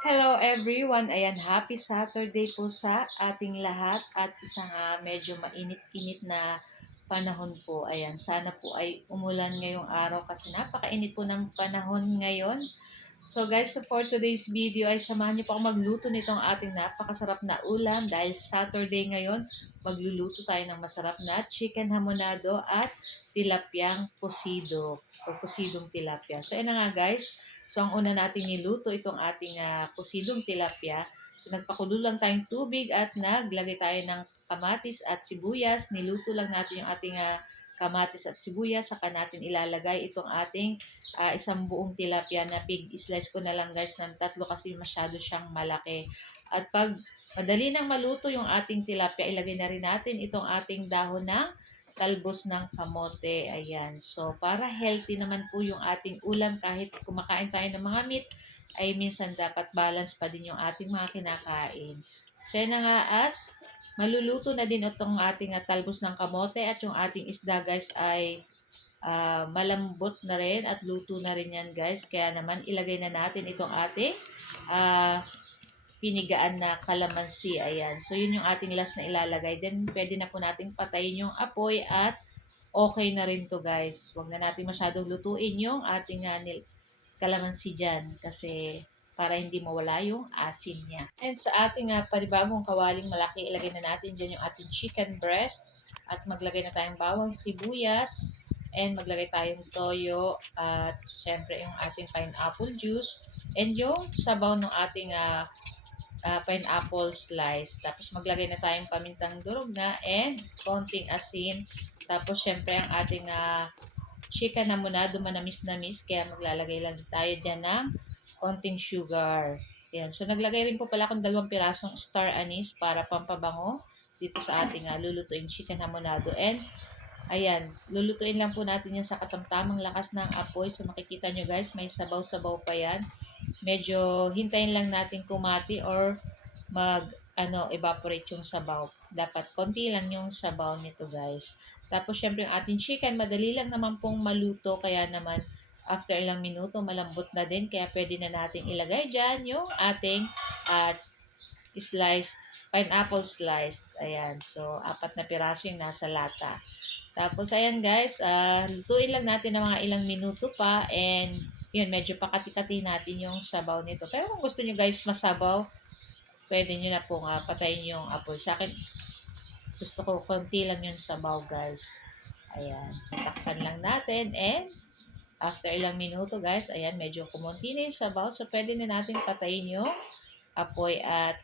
Hello everyone! Ayan, happy Saturday po sa ating lahat at isang medyo mainit-init na panahon po. Ayan, sana po ay umulan ngayong araw kasi napakainit po ng panahon ngayon. So guys, so for today's video ay samahan niyo po ako magluto nitong ating napakasarap na ulam dahil Saturday ngayon, magluluto tayo ng masarap na chicken hamonado at tilapyang pusido o pusidong tilapia. So ayan na nga guys, so ang una nating niluto itong ating pusidong tilapia. So nagpakulo lang tayong tubig at naglagay tayo ng kamatis at sibuyas. Niluto lang natin yung ating kamatis at sibuyas, saka natin ilalagay itong ating isang buong tilapia na pig slice ko na lang guys ng tatlo kasi masyado siyang malaki. At pag madali nang maluto yung ating tilapia, ilagay na rin natin itong ating dahon ng talbos ng kamote. Ayan. So, para healthy naman po yung ating ulam kahit kumakain tayo ng mga meat, ay minsan dapat balance pa din yung ating mga kinakain. So, yan na nga at maluluto na din itong ating talbos ng kamote at yung ating isda guys ay malambot na rin at luto na rin yan guys. Kaya naman ilagay na natin itong ating uh, pinigaan na kalamansi. Ayan. So yun yung ating last na ilalagay. Then pwede na po nating patayin yung apoy at okay na rin to guys. Huwag na natin masyadong lutuin yung ating kalamansi dyan kasi para hindi mawala yung asin niya. And sa ating panibagong kawaling malaki, ilagay na natin dyan yung ating chicken breast at maglagay na tayong bawang sibuyas and maglagay tayong toyo at syempre yung ating pineapple juice and yung sabaw ng ating pineapple slice. Tapos maglagay na tayong pamintang durog na and konting asin. Tapos syempre ang ating chicken na munado manamis-namis kaya maglalagay lang tayo dyan ng konting sugar. Yan. So naglagay rin po pala akong 2 pirasong star anise para pampabango dito sa ating lulutuin chicken hamonado. And ayan, lulutuin lang po natin yan sa katamtamang lakas ng apoy. So makikita nyo guys, may sabaw-sabaw pa yan. Medyo hintayin lang natin kumati or evaporate yung sabaw. Dapat konti lang yung sabaw nito guys. Tapos syempre yung ating chicken, madali lang naman pong maluto. Kaya naman after ilang minuto malambot na din. Kaya pwede na natin ilagay dyan yung ating sliced pineapple sliced. Ayan. So 4 na piraso yung nasa lata. Tapos, ayan guys, lutuin lang natin ng mga ilang minuto pa and yun, medyo pakati-kati natin yung sabaw nito. Pero kung gusto nyo guys masabaw, pwede nyo na pong patayin yung apoy. Sa akin, gusto ko konti lang yung sabaw guys. Ayan, so takpan lang natin and after ilang minuto guys, ayan, medyo kumunti na yung sabaw. So, pwede na natin patayin yung apoy at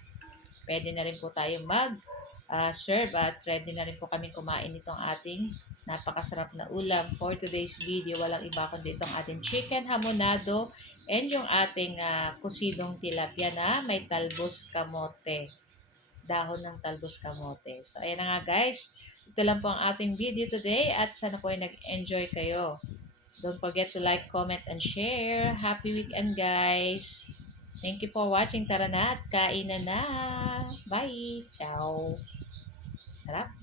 pwede na rin po tayo serve at ready na rin po kami kumain itong ating napakasarap na ulam. For today's video, walang iba kundi itong ating chicken hamonado and yung ating kusidong tilapia na may talbos kamote. Dahon ng talbos kamote. So, ayan na nga guys. Ito lang po ang ating video today at sana po ay nag-enjoy kayo. Don't forget to like, comment, and share. Happy weekend guys! Thank you for watching. Tara na at kain na na. Bye! Ciao! Sarap!